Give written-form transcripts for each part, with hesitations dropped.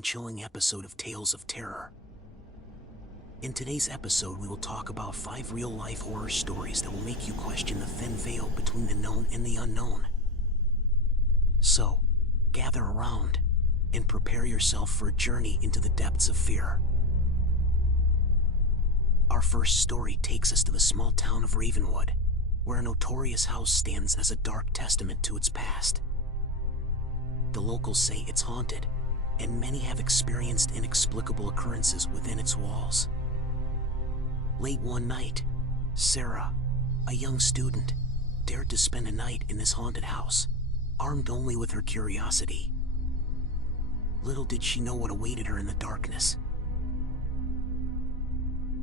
bone-chilling episode of Tales of Terror. In today's episode, we will talk about 5 real-life horror stories that will make you question the thin veil between the known and the unknown. So, gather around and prepare yourself for a journey into the depths of fear. Our first story takes us to the small town of Ravenwood, where a notorious house stands as a dark testament to its past. The locals say it's haunted, and many have experienced inexplicable occurrences within its walls. Late one night, Sarah, a young student, dared to spend a night in this haunted house, armed only with her curiosity. Little did she know what awaited her in the darkness.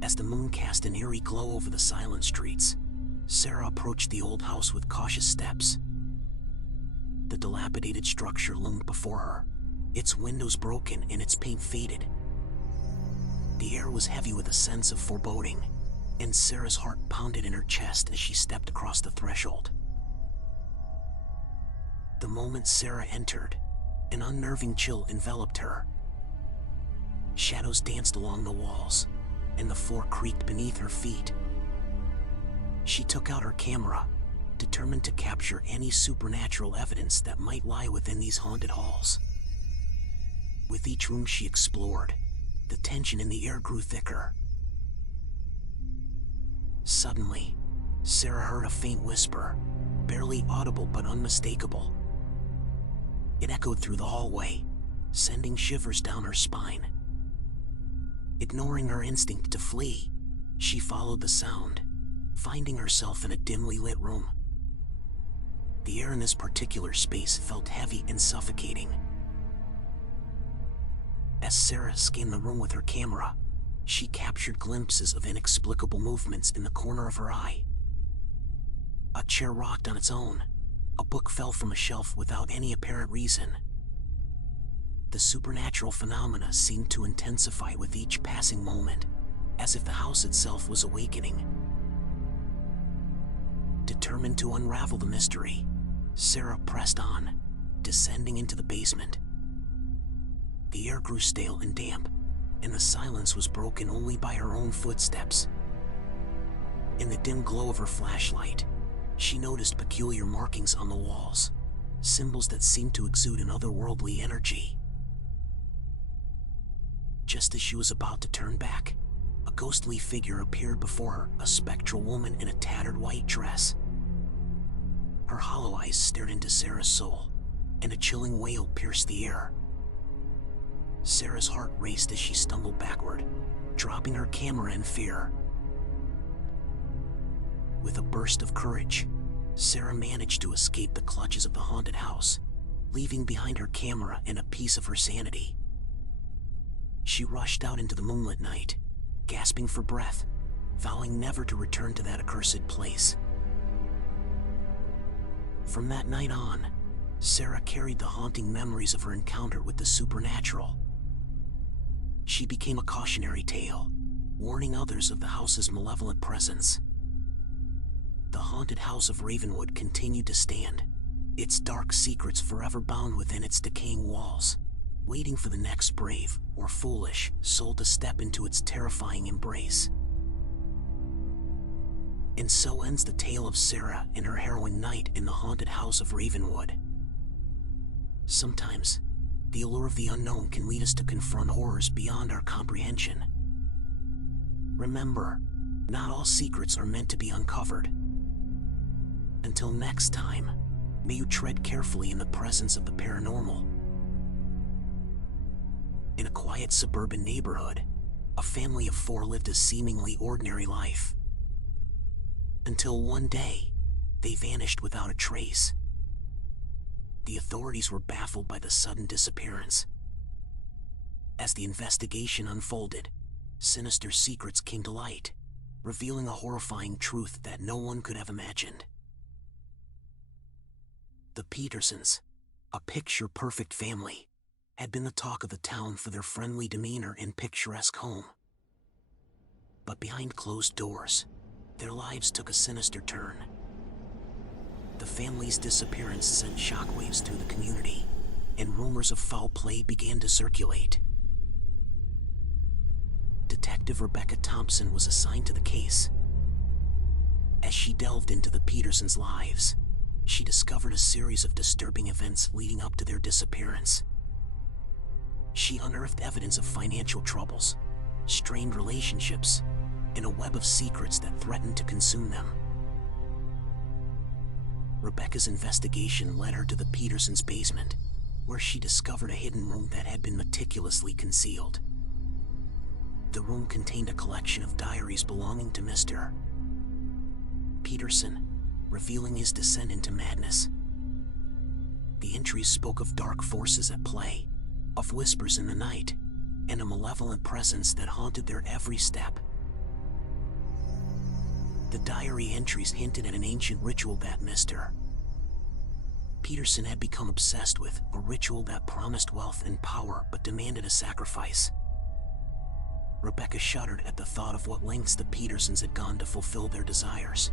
As the moon cast an eerie glow over the silent streets, Sarah approached the old house with cautious steps. The dilapidated structure loomed before her, its windows broken and its paint faded. The air was heavy with a sense of foreboding, and Sarah's heart pounded in her chest as she stepped across the threshold. The moment Sarah entered, an unnerving chill enveloped her. Shadows danced along the walls, and the floor creaked beneath her feet. She took out her camera, determined to capture any supernatural evidence that might lie within these haunted halls. With each room she explored, the tension in the air grew thicker. Suddenly, Sarah heard a faint whisper, barely audible but unmistakable. It echoed through the hallway, sending shivers down her spine. Ignoring her instinct to flee, she followed the sound, finding herself in a dimly lit room. The air in this particular space felt heavy and suffocating. As Sarah scanned the room with her camera, she captured glimpses of inexplicable movements in the corner of her eye. A chair rocked on its own. A book fell from a shelf without any apparent reason. The supernatural phenomena seemed to intensify with each passing moment, as if the house itself was awakening. Determined to unravel the mystery, Sarah pressed on, descending into the basement. The air grew stale and damp, and the silence was broken only by her own footsteps. In the dim glow of her flashlight, she noticed peculiar markings on the walls, symbols that seemed to exude an otherworldly energy. Just as she was about to turn back, a ghostly figure appeared before her, a spectral woman in a tattered white dress. Her hollow eyes stared into Sarah's soul, and a chilling wail pierced the air. Sarah's heart raced as she stumbled backward, dropping her camera in fear. With a burst of courage, Sarah managed to escape the clutches of the haunted house, leaving behind her camera and a piece of her sanity. She rushed out into the moonlit night, gasping for breath, vowing never to return to that accursed place. From that night on, Sarah carried the haunting memories of her encounter with the supernatural. She became a cautionary tale, warning others of the house's malevolent presence. The haunted house of Ravenwood continued to stand, its dark secrets forever bound within its decaying walls, waiting for the next brave or foolish soul to step into its terrifying embrace. And so ends the tale of Sarah and her harrowing night in the haunted house of Ravenwood. Sometimes, the allure of the unknown can lead us to confront horrors beyond our comprehension. Remember, not all secrets are meant to be uncovered. Until next time, may you tread carefully in the presence of the paranormal. In a quiet suburban neighborhood, a family of 4 lived a seemingly ordinary life. Until one day, they vanished without a trace. The authorities were baffled by the sudden disappearance. As the investigation unfolded, sinister secrets came to light, revealing a horrifying truth that no one could have imagined. The Petersons, a picture-perfect family, had been the talk of the town for their friendly demeanor and picturesque home. But behind closed doors, their lives took a sinister turn. The family's disappearance sent shockwaves through the community, and rumors of foul play began to circulate. Detective Rebecca Thompson was assigned to the case. As she delved into the Petersons' lives, she discovered a series of disturbing events leading up to their disappearance. She unearthed evidence of financial troubles, strained relationships, and a web of secrets that threatened to consume them. Rebecca's investigation led her to the Petersons' basement, where she discovered a hidden room that had been meticulously concealed. The room contained a collection of diaries belonging to Mr. Peterson, revealing his descent into madness. The entries spoke of dark forces at play, of whispers in the night, and a malevolent presence that haunted their every step. The diary entries hinted at an ancient ritual that Mr. Peterson had become obsessed with, a ritual that promised wealth and power but demanded a sacrifice. Rebecca shuddered at the thought of what lengths the Petersons had gone to fulfill their desires.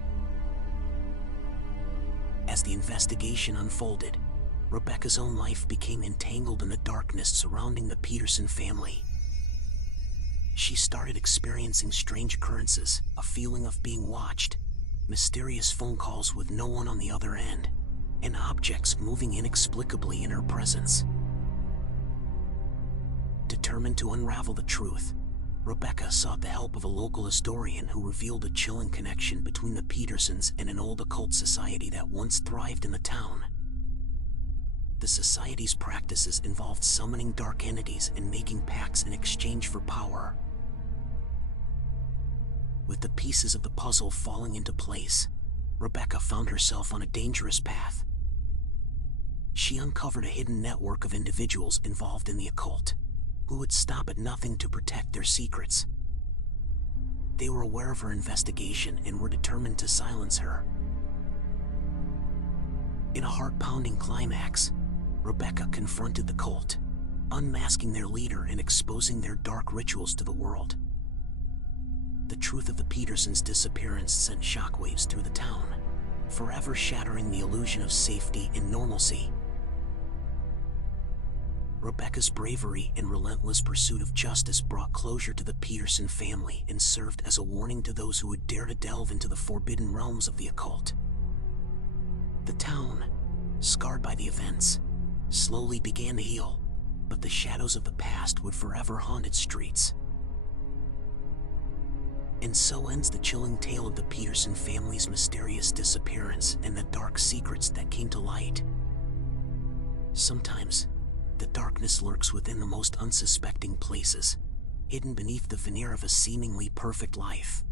As the investigation unfolded, Rebecca's own life became entangled in the darkness surrounding the Peterson family. She started experiencing strange occurrences, a feeling of being watched, mysterious phone calls with no one on the other end, and objects moving inexplicably in her presence. Determined to unravel the truth, Rebecca sought the help of a local historian who revealed a chilling connection between the Petersons and an old occult society that once thrived in the town. The society's practices involved summoning dark entities and making pacts in exchange for power. With the pieces of the puzzle falling into place, Rebecca found herself on a dangerous path. She uncovered a hidden network of individuals involved in the occult, who would stop at nothing to protect their secrets. They were aware of her investigation and were determined to silence her. In a heart-pounding climax, Rebecca confronted the cult, unmasking their leader and exposing their dark rituals to the world. The truth of the Petersons' disappearance sent shockwaves through the town, forever shattering the illusion of safety and normalcy. Rebecca's bravery and relentless pursuit of justice brought closure to the Peterson family and served as a warning to those who would dare to delve into the forbidden realms of the occult. The town, scarred by the events, slowly began to heal, but the shadows of the past would forever haunt its streets. And so ends the chilling tale of the Peterson family's mysterious disappearance and the dark secrets that came to light. Sometimes, the darkness lurks within the most unsuspecting places, hidden beneath the veneer of a seemingly perfect life.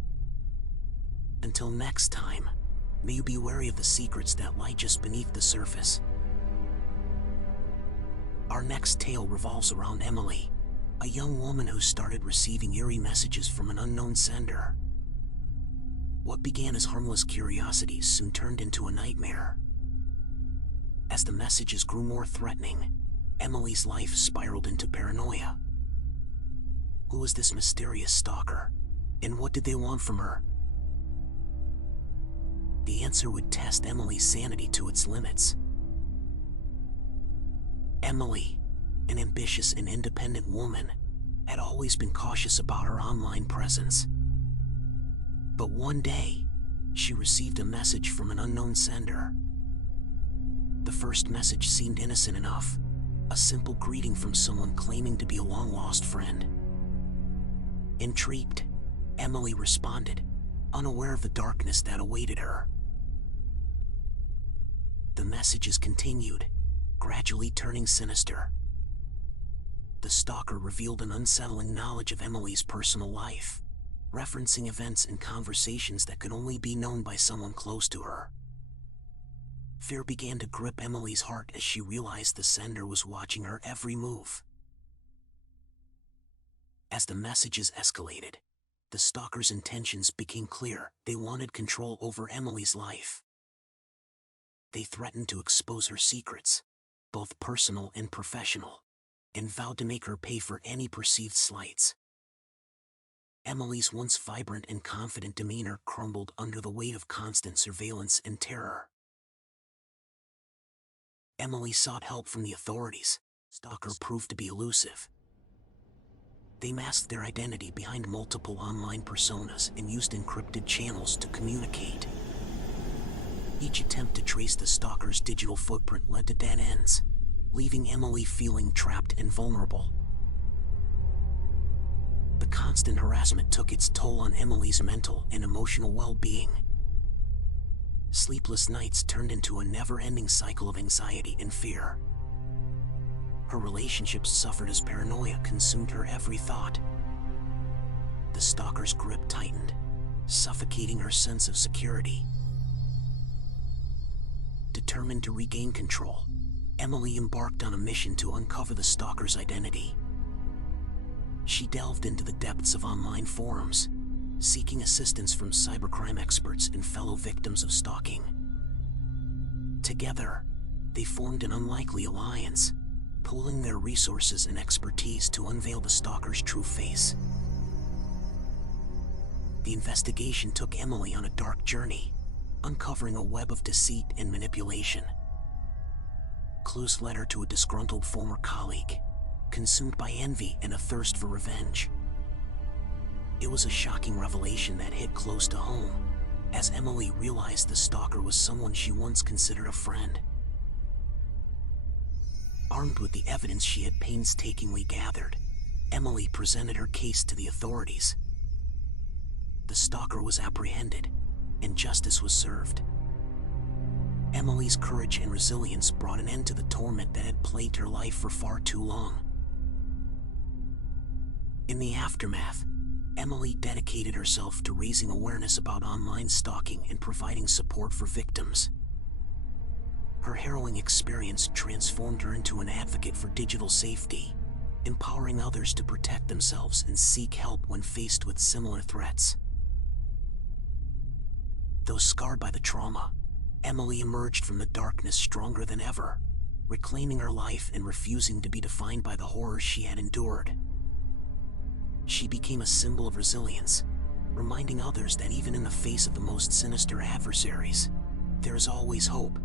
Until next time, may you be wary of the secrets that lie just beneath the surface. Our next tale revolves around Emily, a young woman who started receiving eerie messages from an unknown sender. What began as harmless curiosities soon turned into a nightmare. As the messages grew more threatening, Emily's life spiraled into paranoia. Who was this mysterious stalker, and what did they want from her? The answer would test Emily's sanity to its limits. Emily, an ambitious and independent woman, had always been cautious about her online presence. But one day, she received a message from an unknown sender. The first message seemed innocent enough, a simple greeting from someone claiming to be a long-lost friend. Intrigued, Emily responded, unaware of the darkness that awaited her. The messages continued, gradually turning sinister. The stalker revealed an unsettling knowledge of Emily's personal life, referencing events and conversations that could only be known by someone close to her. Fear began to grip Emily's heart as she realized the sender was watching her every move. As the messages escalated, the stalker's intentions became clear. They wanted control over Emily's life. They threatened to expose her secrets, both personal and professional, and vowed to make her pay for any perceived slights. Emily's once vibrant and confident demeanor crumbled under the weight of constant surveillance and terror. Emily sought help from the authorities. The stalker proved to be elusive. They masked their identity behind multiple online personas and used encrypted channels to communicate. Each attempt to trace the stalker's digital footprint led to dead ends, leaving Emily feeling trapped and vulnerable. The constant harassment took its toll on Emily's mental and emotional well-being. Sleepless nights turned into a never-ending cycle of anxiety and fear. Her relationships suffered as paranoia consumed her every thought. The stalker's grip tightened, suffocating her sense of security. Determined to regain control, Emily embarked on a mission to uncover the stalker's identity. She delved into the depths of online forums, seeking assistance from cybercrime experts and fellow victims of stalking. Together, they formed an unlikely alliance, pooling their resources and expertise to unveil the stalker's true face. The investigation took Emily on a dark journey, uncovering a web of deceit and manipulation. Clues led her to a disgruntled former colleague, consumed by envy and a thirst for revenge. It was a shocking revelation that hit close to home, as Emily realized the stalker was someone she once considered a friend. Armed with the evidence she had painstakingly gathered, Emily presented her case to the authorities. The stalker was apprehended, and justice was served. Emily's courage and resilience brought an end to the torment that had plagued her life for far too long. In the aftermath, Emily dedicated herself to raising awareness about online stalking and providing support for victims. Her harrowing experience transformed her into an advocate for digital safety, empowering others to protect themselves and seek help when faced with similar threats. Though scarred by the trauma, Emily emerged from the darkness stronger than ever, reclaiming her life and refusing to be defined by the horrors she had endured. She became a symbol of resilience, reminding others that even in the face of the most sinister adversaries, there is always hope.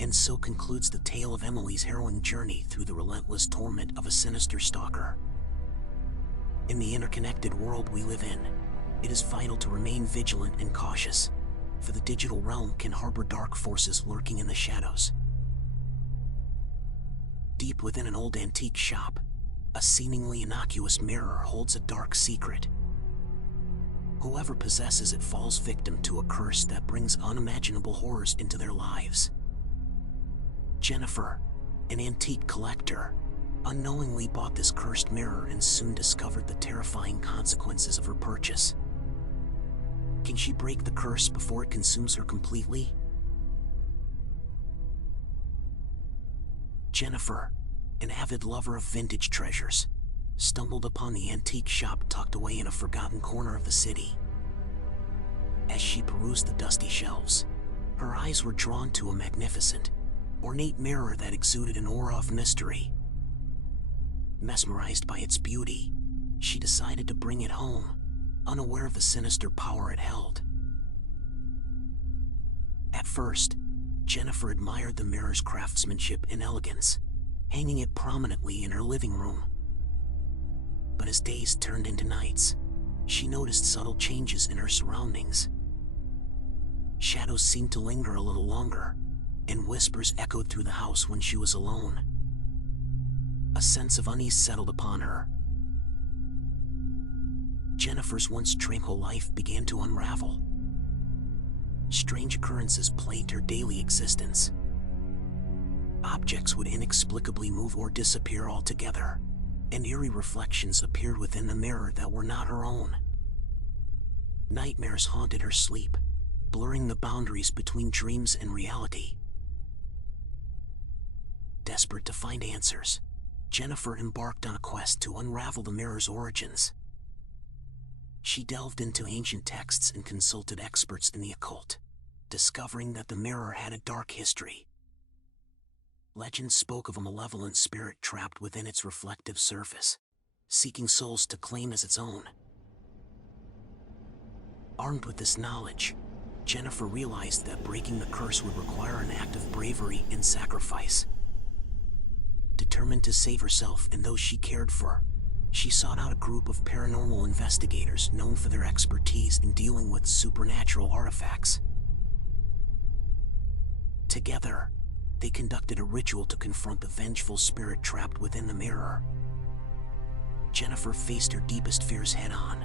And so concludes the tale of Emily's harrowing journey through the relentless torment of a sinister stalker. In the interconnected world we live in, it is vital to remain vigilant and cautious, for the digital realm can harbor dark forces lurking in the shadows. Deep within an old antique shop, a seemingly innocuous mirror holds a dark secret. Whoever possesses it falls victim to a curse that brings unimaginable horrors into their lives. Jennifer, an antique collector, unknowingly bought this cursed mirror and soon discovered the terrifying consequences of her purchase. Can she break the curse before it consumes her completely? Jennifer, an avid lover of vintage treasures, stumbled upon the antique shop tucked away in a forgotten corner of the city. As she perused the dusty shelves, her eyes were drawn to a magnificent, ornate mirror that exuded an aura of mystery. Mesmerized by its beauty, she decided to bring it home, unaware of the sinister power it held. At first, Jennifer admired the mirror's craftsmanship and elegance, hanging it prominently in her living room. But as days turned into nights, she noticed subtle changes in her surroundings. Shadows seemed to linger a little longer, and whispers echoed through the house when she was alone. A sense of unease settled upon her. Jennifer's once tranquil life began to unravel. Strange occurrences plagued her daily existence. Objects would inexplicably move or disappear altogether, and eerie reflections appeared within the mirror that were not her own. Nightmares haunted her sleep, blurring the boundaries between dreams and reality. Desperate to find answers, Jennifer embarked on a quest to unravel the mirror's origins. She delved into ancient texts and consulted experts in the occult, discovering that the mirror had a dark history. Legends spoke of a malevolent spirit trapped within its reflective surface, seeking souls to claim as its own. Armed with this knowledge, Jennifer realized that breaking the curse would require an act of bravery and sacrifice. Determined to save herself and those she cared for, she sought out a group of paranormal investigators known for their expertise in dealing with supernatural artifacts. Together, they conducted a ritual to confront the vengeful spirit trapped within the mirror. Jennifer faced her deepest fears head-on,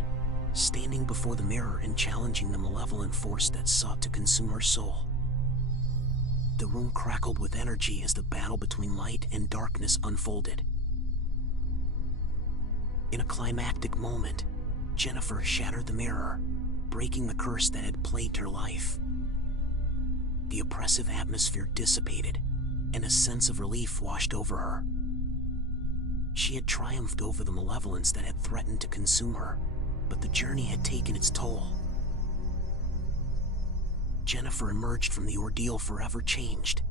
standing before the mirror and challenging the malevolent force that sought to consume her soul. The room crackled with energy as the battle between light and darkness unfolded. In a climactic moment, Jennifer shattered the mirror, breaking the curse that had plagued her life. The oppressive atmosphere dissipated, and a sense of relief washed over her. She had triumphed over the malevolence that had threatened to consume her, but the journey had taken its toll. Jennifer emerged from the ordeal forever changed.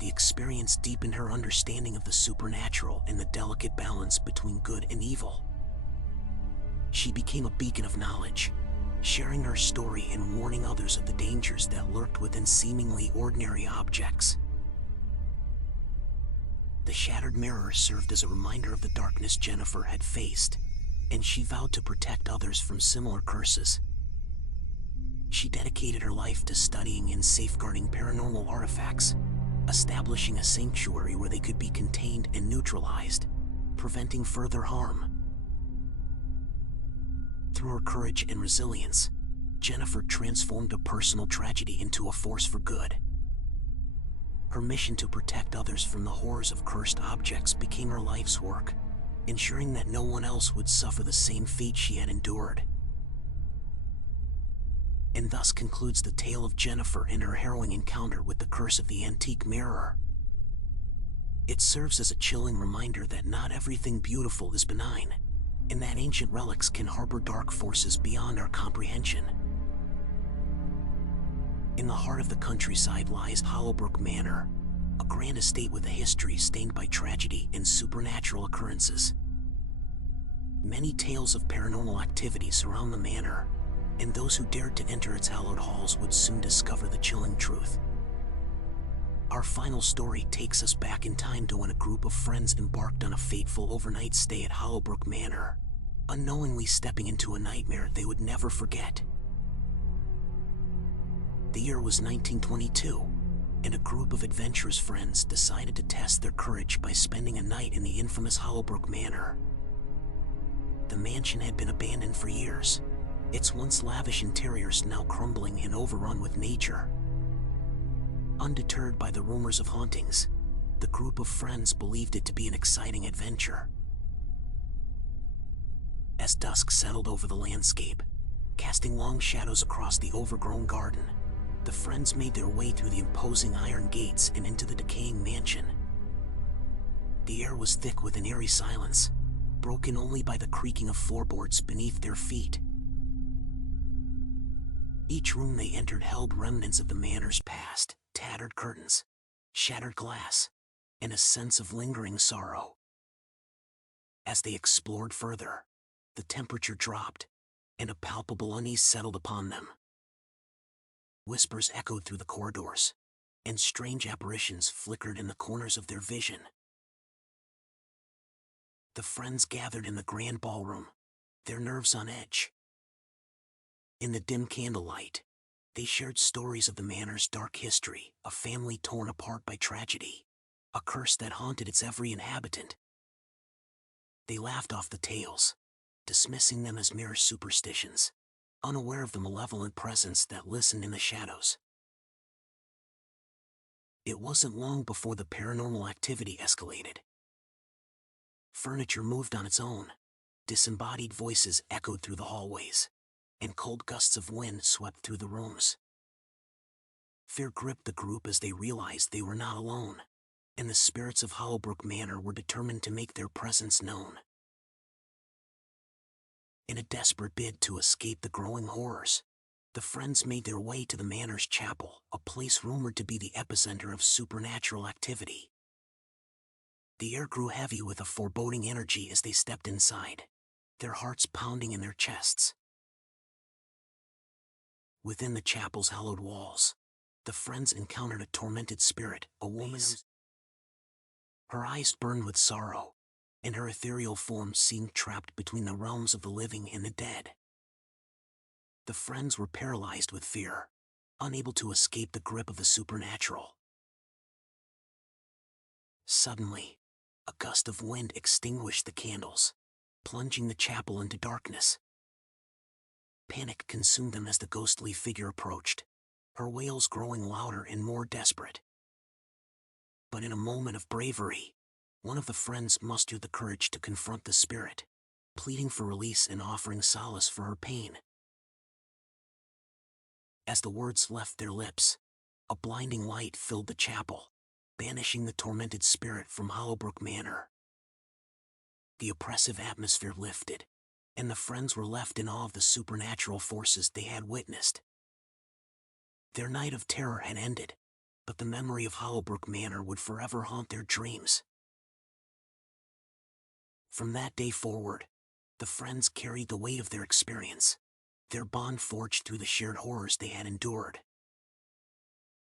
The experience deepened her understanding of the supernatural and the delicate balance between good and evil. She became a beacon of knowledge, sharing her story and warning others of the dangers that lurked within seemingly ordinary objects. The shattered mirror served as a reminder of the darkness Jennifer had faced, and she vowed to protect others from similar curses. She dedicated her life to studying and safeguarding paranormal artifacts, establishing a sanctuary where they could be contained and neutralized, preventing further harm. Through her courage and resilience, Jennifer transformed a personal tragedy into a force for good. Her mission to protect others from the horrors of cursed objects became her life's work, ensuring that no one else would suffer the same fate she had endured. And thus concludes the tale of Jennifer and her harrowing encounter with the curse of the antique mirror. It serves as a chilling reminder that not everything beautiful is benign, and that ancient relics can harbor dark forces beyond our comprehension. In the heart of the countryside lies Hollowbrook Manor, a grand estate with a history stained by tragedy and supernatural occurrences. Many tales of paranormal activity surround the manor, and those who dared to enter its hallowed halls would soon discover the chilling truth. Our final story takes us back in time to when a group of friends embarked on a fateful overnight stay at Hollowbrook Manor, unknowingly stepping into a nightmare they would never forget. The year was 1922, and a group of adventurous friends decided to test their courage by spending a night in the infamous Hollowbrook Manor. The mansion had been abandoned for years, its once lavish interiors now crumbling and overrun with nature. Undeterred by the rumors of hauntings, the group of friends believed it to be an exciting adventure. As dusk settled over the landscape, casting long shadows across the overgrown garden, the friends made their way through the imposing iron gates and into the decaying mansion. The air was thick with an eerie silence, broken only by the creaking of floorboards beneath their feet. Each room they entered held remnants of the manor's past, tattered curtains, shattered glass, and a sense of lingering sorrow. As they explored further, the temperature dropped, and a palpable unease settled upon them. Whispers echoed through the corridors, and strange apparitions flickered in the corners of their vision. The friends gathered in the grand ballroom, their nerves on edge. In the dim candlelight, they shared stories of the manor's dark history, a family torn apart by tragedy, a curse that haunted its every inhabitant. They laughed off the tales, dismissing them as mere superstitions, unaware of the malevolent presence that listened in the shadows. It wasn't long before the paranormal activity escalated. Furniture moved on its own, disembodied voices echoed through the hallways, and cold gusts of wind swept through the rooms. Fear gripped the group as they realized they were not alone, and the spirits of Hollowbrook Manor were determined to make their presence known. In a desperate bid to escape the growing horrors, the friends made their way to the manor's chapel, a place rumored to be the epicenter of supernatural activity. The air grew heavy with a foreboding energy as they stepped inside, their hearts pounding in their chests. Within the chapel's hallowed walls, the friends encountered a tormented spirit, a woman. Her eyes burned with sorrow, and her ethereal form seemed trapped between the realms of the living and the dead. The friends were paralyzed with fear, unable to escape the grip of the supernatural. Suddenly, a gust of wind extinguished the candles, plunging the chapel into darkness. Panic consumed them as the ghostly figure approached, her wails growing louder and more desperate. But in a moment of bravery, one of the friends mustered the courage to confront the spirit, pleading for release and offering solace for her pain. As the words left their lips, a blinding light filled the chapel, banishing the tormented spirit from Hollowbrook Manor. The oppressive atmosphere lifted, and the friends were left in awe of the supernatural forces they had witnessed. Their night of terror had ended, but the memory of Hollowbrook Manor would forever haunt their dreams. From that day forward, the friends carried the weight of their experience, their bond forged through the shared horrors they had endured.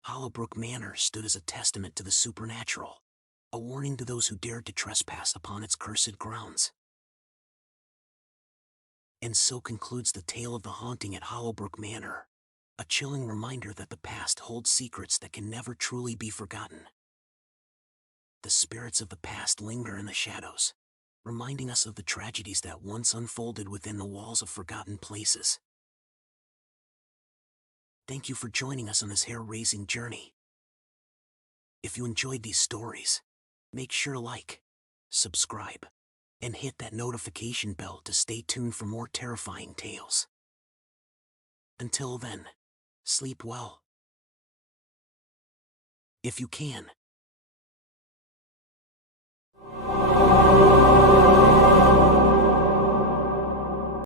Hollowbrook Manor stood as a testament to the supernatural, a warning to those who dared to trespass upon its cursed grounds. And so concludes the tale of the haunting at Hollowbrook Manor, a chilling reminder that the past holds secrets that can never truly be forgotten. The spirits of the past linger in the shadows, reminding us of the tragedies that once unfolded within the walls of forgotten places. Thank you for joining us on this hair-raising journey. If you enjoyed these stories, make sure to like, subscribe, and hit that notification bell to stay tuned for more terrifying tales. Until then, sleep well. If you can,